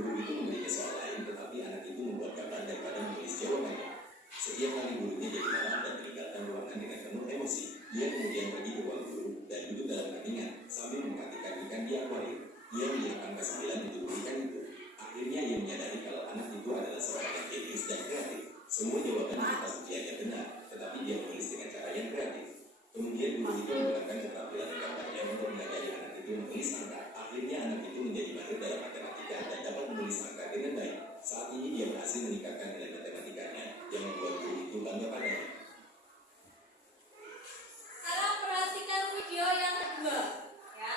Guru itu memberinya soal lain, tetapi anak itu membuat gambar daripada menulis jawabannya. Setiap kali gurunya jadi marah dan meninggalkan ruangan dengan penuh emosi, dia kemudian pergi ke ruang guru dan duduk dalam hatinya sambil memperhatikan ikan di akuarium. Ia melihat angka 9 di tubuh ikan itu. Akhirnya ia menyadari kalau anak itu adalah seorang yang jenius dan kreatif. Semua jawaban di kertas ujiannya benar, tetapi dia menulis dengan cara yang kreatif. Kemudian guru itu menggunakan keterampilan gambarnya untuk mengajari anak itu menulis angka. Akhirnya anak itu menjadi mahir dalam matematika dan dapat menulis angka dengan baik. Saat ini dia berhasil meningkatkan nilai matematikanya yang membuat guru itu bangga padanya. Sekarang perhatikan video yang kedua, ya.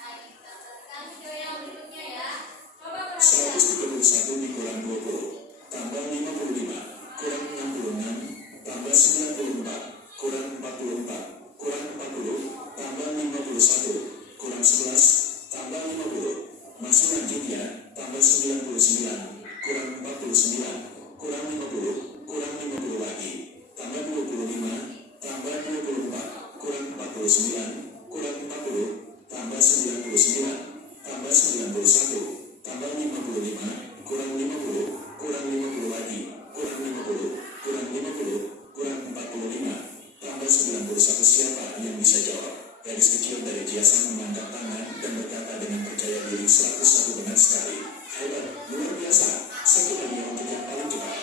Nah, kita perhatikan video yang berikutnya ya. Coba perhatikan. 131 dikurang 20 tambah 55 kurang 66 tambah 94 kurang 44 kurang 40 tambah 51 kurang 11 tambah 50. Masih lanjut ya. Tambah 99 kurang 49 kurang 50 kurang 50 lagi tambah 25 tambah 24 kurang 49 kurang 40 tambah 99 tambah 91 tambah 55 kurang 50 kurang 50 lagi kurang 50 kurang 50 kurang 45 tambah 91. Siapa yang bisa jawab? Gadis kecil dari Jiasan mengangkat tangan dan berkata dengan percaya diri 101 benar sekali. Hebat, luar biasa. Satu lagi untuk yang paling cepat.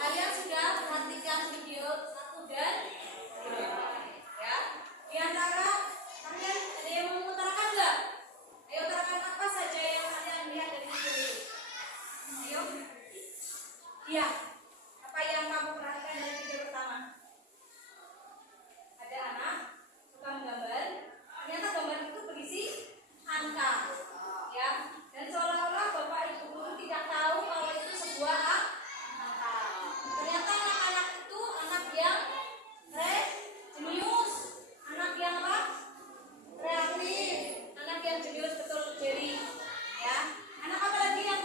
Kalian sudah perhatikan video 1 dan 2, ya. Di antara kalian ada yang mau mengutarakan nggak? Ayo utarakan apa saja yang kalian lihat dari video ini. Ayo. Iya. Apa yang kamu perhatikan dari video pertama? Ada anak suka menggambar. Ternyata gambar itu berisi angka, ya. Dan seolah-olah bapak ibu guru tidak tahu kalau itu sebuah angka. Ternyata anak-anak itu anak yang jenius, anak yang apa? Kreatif, anak yang jenius betul Jerry, ya. Anak apa lagi yang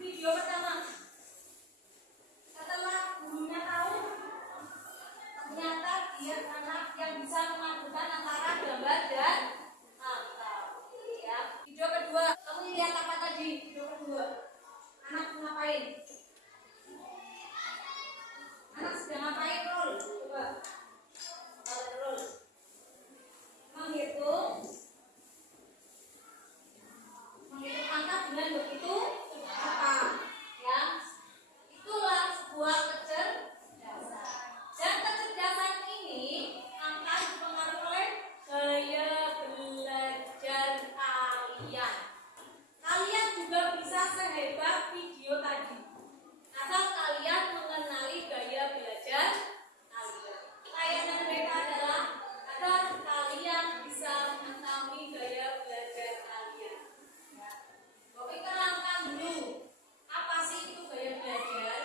video pertama? Setelah gurunya tahu, ternyata dia anak yang bisa memadukan antara gambar dan angka, ya. Video kedua, kamu lihat apa tadi? Video kedua, anak ngapain? Anak sedang ngapain, Rol? Coba. Rol. Menghitung angka dengan begitu cepat, ya. Itulah sebuah kecerdasan. Dan kecerdasan ini akan dipengaruhi oleh gaya belajar kalian. Kalian juga bisa sehebat video tadi, asal kalian mengenali gaya belajar kalian. Layanan mereka adalah agar kalian bisa mengetahui gaya belajar kalian. Oke, kenalkan dulu. Apa sih itu gaya belajar?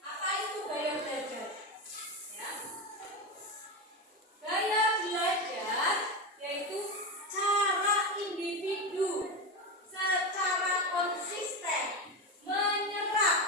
Apa itu gaya belajar? Ya. Gaya belajar yaitu cara individu secara konsisten menyerap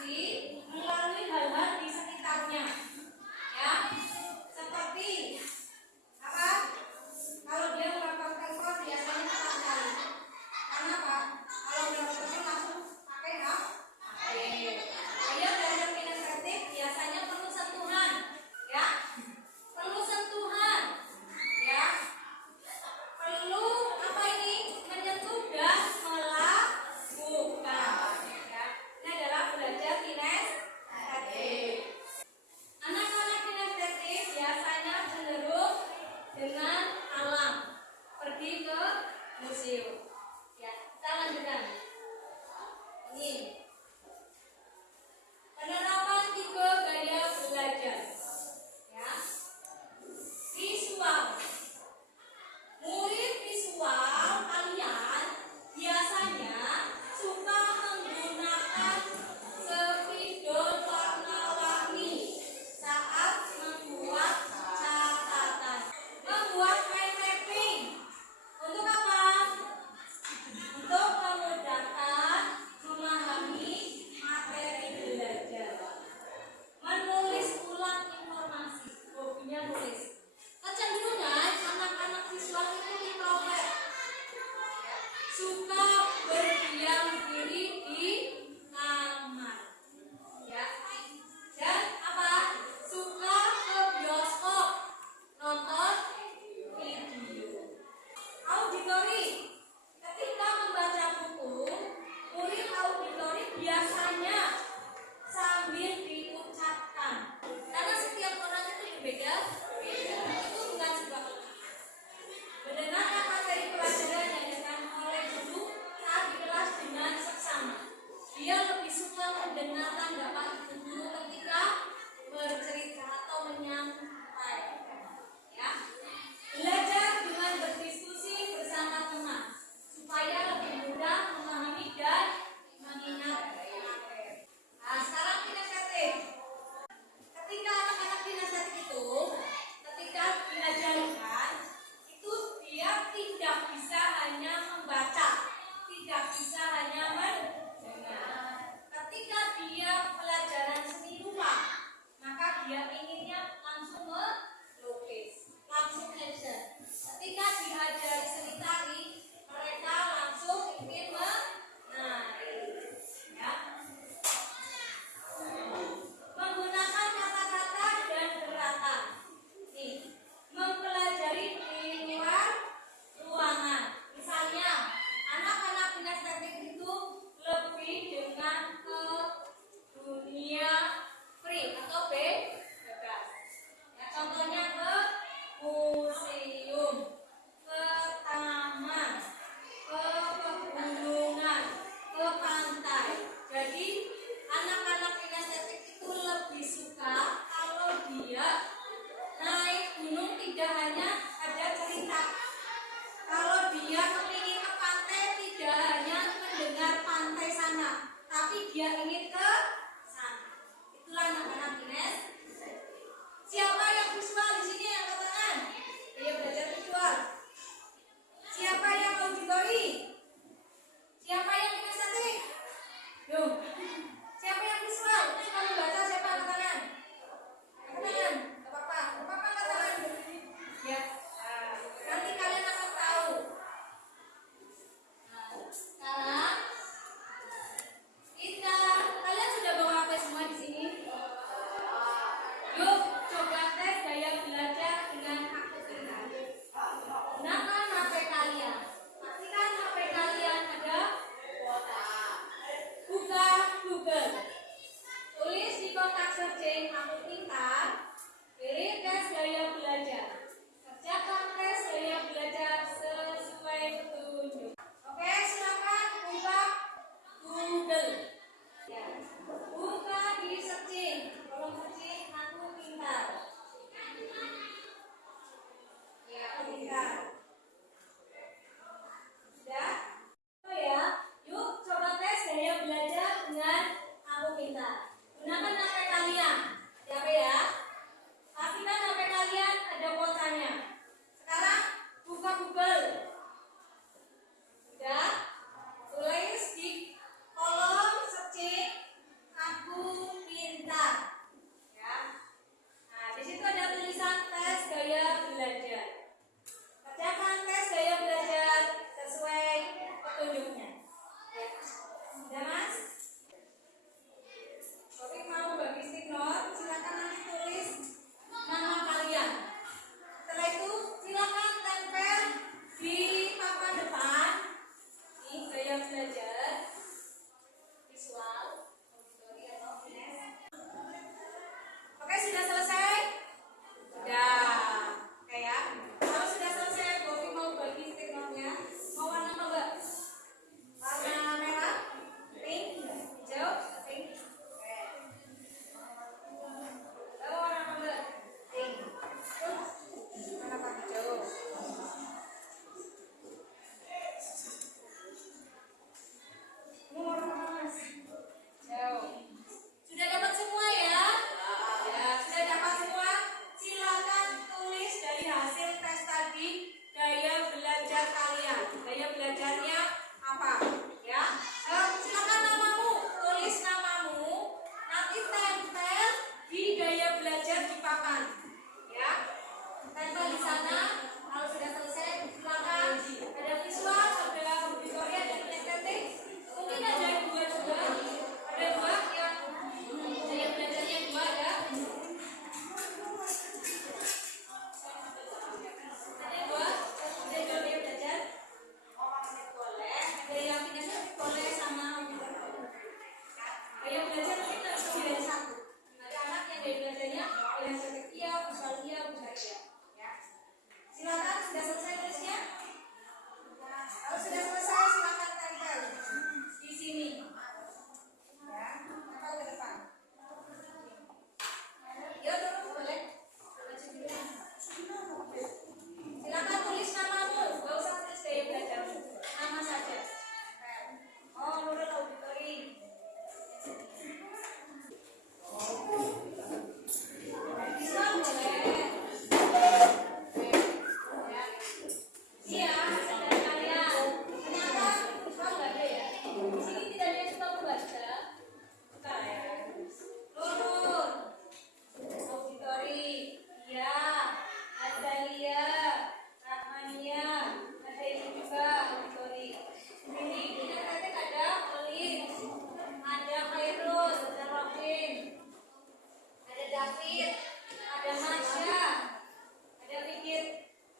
berinteraksi melalui hal-hal di sekitarnya. Ya, seperti apa? Kalau dia melakukan telepon biasanya cepat sekali. Karena apa? Kalau melakukan telepon langsung pakai HP. Dia belajar kinestetik biasanya perlu sentuhan, ya, perlu sentuhan, ya, perlu apa ini menyentuh dan melakukan. Ya, ini adalah belajar kinestetik. Anak-anak kinestetik biasanya cenderung dengan alam, pergi ke museum. Ya, kita lanjutkan. Ini penerapan 3 gaya belajar. Ya, visual. Murid visual kalian biasanya suka menggunakan spidol warna-warni saat membuat catatan, membuat mind mapping. Untuk apa? Untuk memudahkan memahami materi belajar. Menulis ulang informasi, hobinya nulis. Kecenderungan anak-anak visual itu introvert, suka berdiam diri di kamar, ya, dan apa? Suka ke bioskop, nonton video. Auditori. Ketika membaca buku, murid auditori biasanya sambil diucapkan. Karena setiap orang itu berbeda, itu bukan sebuah kelemahan. Mendengarkan materi pelajaran yang diajarkan oleh guru saat di kelas dengan seksama. Dia lebih suka mendengarkan bapak ibu guru ketika bercerita atau menyampaikan. Ya. Belajar dengan berdiskusi bersama teman supaya lebih mudah memahami dan mengingat materi. Nah, sekarang kinestetik. Ketika anak-anak kinestetik itu, ketika diajarkan, itu dia tidak bisa hanya membaca, tidak bisa hanya mendengar. Ketika dia pelajaran seni rupa, maka dia inginnya langsung melukis, langsung action. Ketika diajari seni tari, mereka langsung ingin menari. Ya. Menggunakan kata-kata dan gerakan. Nih, mempelajari di luar ruangan. Misalnya, anak-anak kinestetik itu lebih dengan ke dunia free atau bebas. Ya, contohnya ke museum, ke taman, ke pegunungan, ke pantai. Jadi anak-anak kinestetik itu lebih suka kalau dia naik gunung tidak hanya ada cerita. Kalau dia kepingin ke pantai tidak hanya mendengar pantai sana, tapi dia ingin ke sana. Itulah anak-anak kinestetik. Siapa yang visual di sini yang angkat tangan? Dia belajar visual. Siapa yang auditori? Siapa yang kinestetik? Yuk. Siapa yang visual? Suka membaca siapa angkat tangan? Angkat tangan. Gak apa-apa. Gak apa-apa angkat tangan. Ya. Nah, nanti kalian akan tahu. Nah, sekarang kalian sudah bawa HP semua di sini? Yuk, coba tes gaya belajar dengan aku pintar. Gunakan HP kalian. Pastikan HP kalian ada kuota. Buka Google. Tulis di kotak searching aku pintar. Pilih tes gaya belajar. Kerjakan tes gaya belajar sesuai petunjuk. Oke, silakan buka Google. Ya. Buka di searching. Kolom searching aku pintar. Ya, aku pintar. Sudah? Oh ya, yuk coba tes gaya belajar dengan aku pintar. Gunakan HP kalian. Ada apa ya? Pastikan HP kalian ada kuotanya. Sekarang buka Google. Sudah? Tulis di kolom searching aku belajar mungkin harus lebih dari satu. Ada anak yang dari belajarnya yang Australia, Bulgaria. Ya. Silakan, sudah selesai tulisnya? Kalau sudah selesai silakan tempel di sini. Ya, tempel ke depan. Ya, turun boleh. Silakan tulis namamu, gak usah tulis gaya belajar. Nama saja. Oh, Nurul Auditori. Bisa boleh. Iya, ada kalian. Ternyata Islam nggak ada ya. Di sini tidak ada yang suka membaca. Bentar ya. Nurul Auditori. Iya. Azalia, Rahmania, ada ini juga Auditori. Ini kita nanti ada Olin, ada Khairul, ada Robin, ada David, ada Masya, ada Fikir,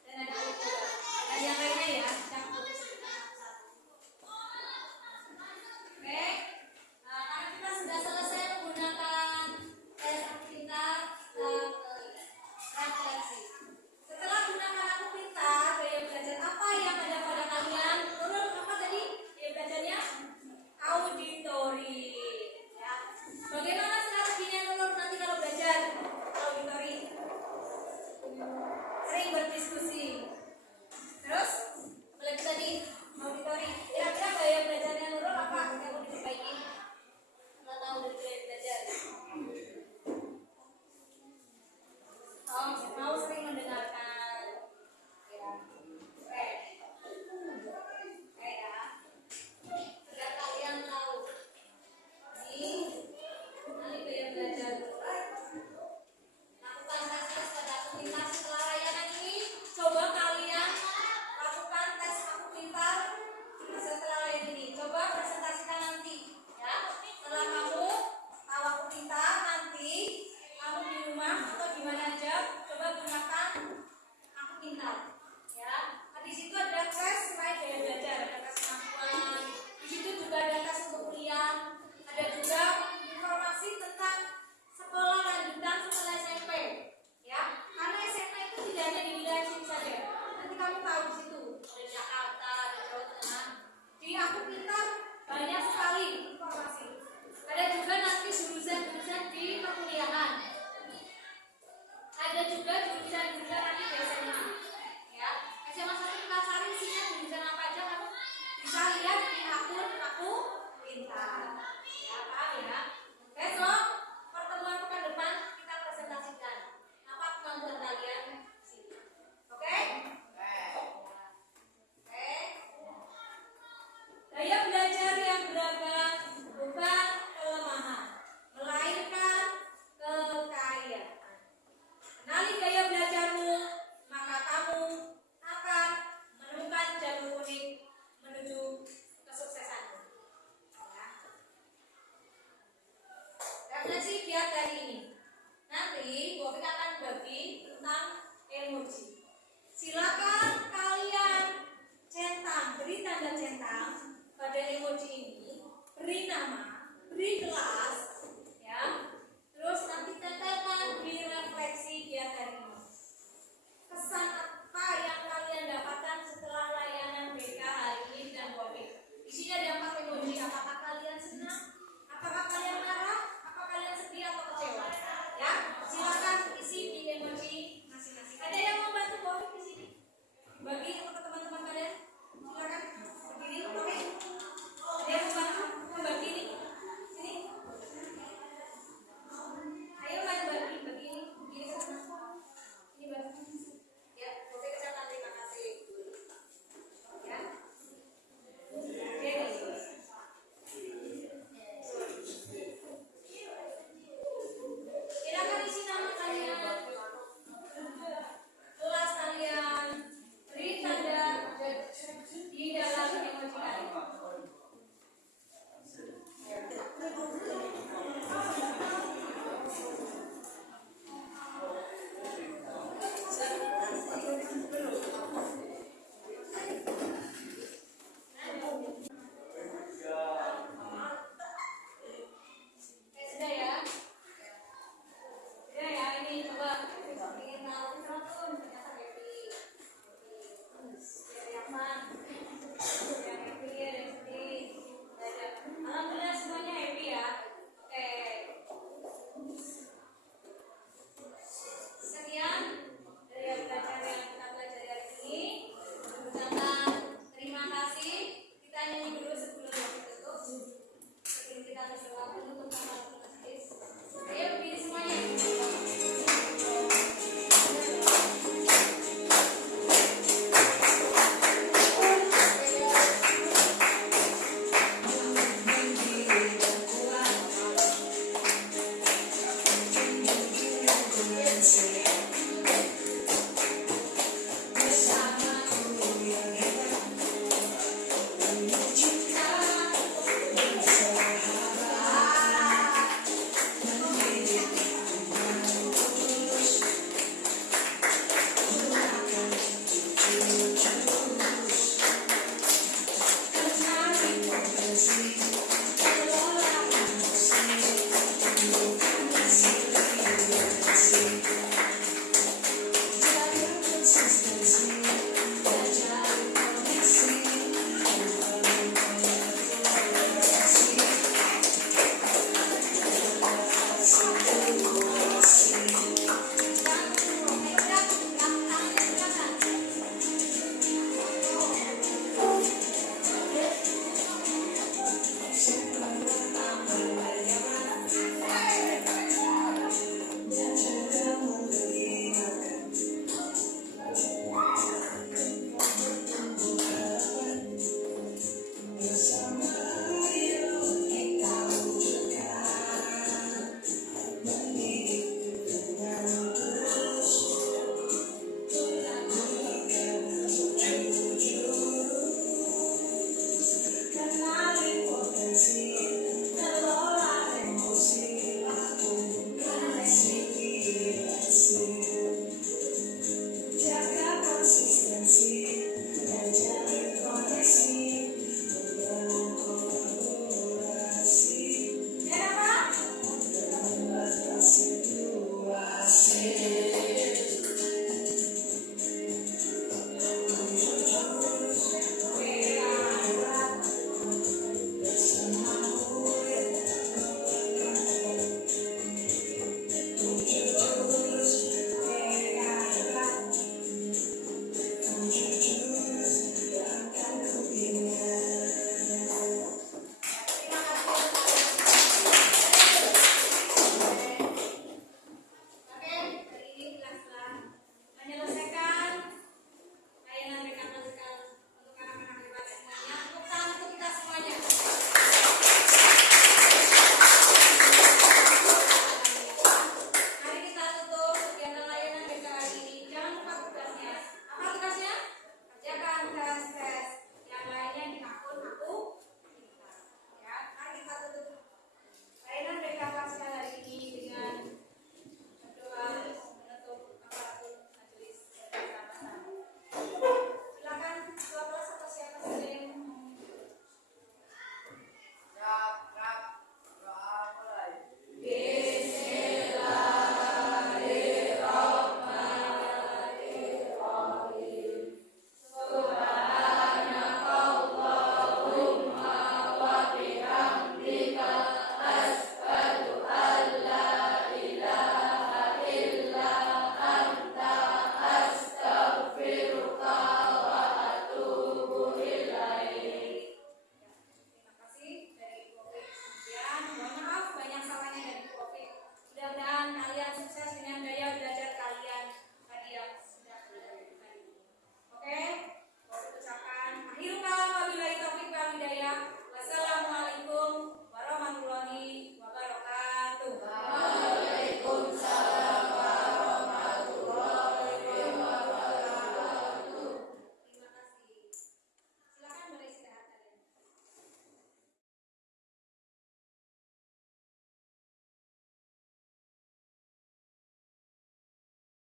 dan ada Alika. Dan yang lainnya ya, campur. Oke, nah, karena kita sudah selesai menggunakan tes pintar refleksi. Setelah gunakan aku pintar, gaya belajar apa yang ada pada kalian? Nurul apa tadi? Gaya belajarnya auditori. Ya. Bagaimana strateginya Nurul nanti kalau belajar auditori? Sering berdiskusi. Terus, boleh tadi auditori. Kira-kira gaya belajarnya Nurul apa yang mau diperbaiki? Nggak tahu dari gaya belajar. Oh, mau sering mendengarkan. Ya. Oke. Oke ya. Agar kalian tahu. Ini nanti gaya belajar. Lakukan tes pada aku pintar setelah layanan ini. Coba kalian lakukan tes aku pintar setelah layanan ini. Coba presentasikan nanti. Ya. Setelah kamu tahu aku pintar nanti kamu di rumah atau di mana aja coba gunakan aku pintar. Ya. Nah, di situ ada tes selain gaya belajar, ada tes kemampuan. Di situ juga ada tes untuk kuliah. Ada juga informasi tentang sekolah lanjutan setelah SMP. Ya, karena SMP itu tidak hanya di wilayah sini saja. Nanti kamu tahu di situ ada Jakarta, ada Jawa Tengah. Di aku pintar banyak sekali informasi. Ada juga nanti jurusan-jurusan di perkuliahan. Ada juga jurusan-jurusan nanti di SMA. Ya, SMA 1 kita cari isinya jurusan apa aja kamu bisa lihat di akun aku pintar. Ya, paham ya? Besok pertemuan pekan depan kita presentasikan apa kemampuan kalian di sini. Oke? Oke. Gaya belajar yang beragam bukan kelemahan, melainkan kekayaan. Kenali gaya belajarmu, maka kamu akan menemukan jalur unik menuju kesuksesanmu. Ya. Refleksi giat dari ini. Nanti Bobik akan bagi tentang emoji. Silakan kalian centang, beri tanda centang pada emoji ini, beri nama, beri kelas, ya. Terus nanti tempelkan di refleksi giat hari ini. Kesan apa yang kalian dapatkan setelah layanan BK hari ini dan Bobik? Di sini ada 4 emoji. Apakah kalian senang? Apakah kalian marah? Apakah kalian sedih atau kecewa? Ya, silakan isi di emoji masing-masing. Ada yang mau bantu Bobik di sini? Bagi untuk teman-teman kalian, silakan berdiri. Oke. Ada yang mau bantu membagi ini? Sini. Sampai